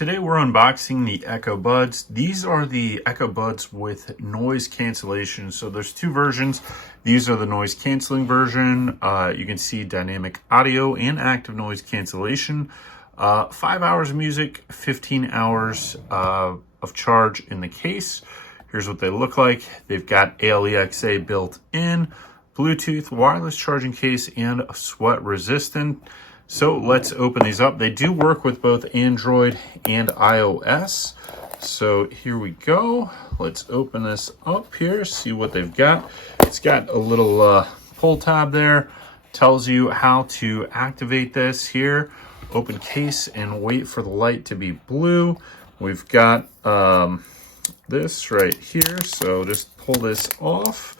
Today we're unboxing the Echo Buds. These are the Echo Buds with noise cancellation. So there's two versions. These are the noise canceling version. You can see dynamic audio and active noise cancellation. 5 hours of music, 15 hours of charge in the case. Here's what they look like. They've got ALEXA built in, Bluetooth, wireless charging case, and sweat resistant. So let's open these up. They do work with both Android and iOS. So here we go. Let's open this up here, see what they've got. It's got a little pull tab there. Tells you how to activate this here. Open case and wait for the light to be blue. We've got this right here. So just pull this off.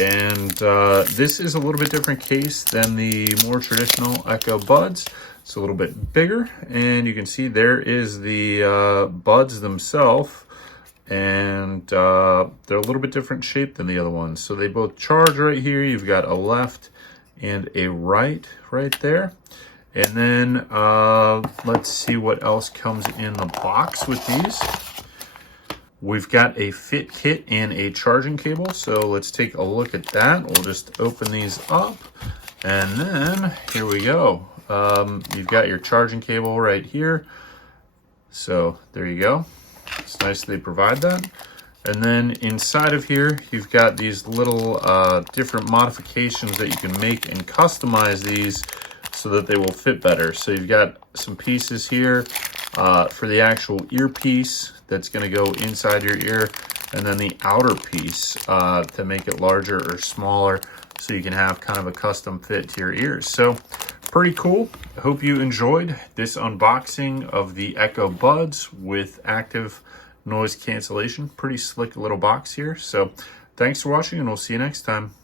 And this is a little bit different case than the more traditional Echo Buds. It's a little bit bigger, and you can see there is the buds themselves, and they're a little bit different shape than the other ones. So they both charge right here. You've got a left and a right there. And then let's see what else comes in the box with these. We've got a fit kit and a charging cable, so let's take a look at that. We'll just open these up, and then here we go. You've got your charging cable right here. So there you go. It's nice they provide that. And then inside of here, you've got these little different modifications that you can make and customize these so that they will fit better. So you've got some pieces here for the actual earpiece that's going to go inside your ear, and then the outer piece to make it larger or smaller so you can have kind of a custom fit to your ears. So pretty cool. I hope you enjoyed this unboxing of the Echo Buds with active noise cancellation. Pretty slick little box here. So thanks for watching, and we'll see you next time.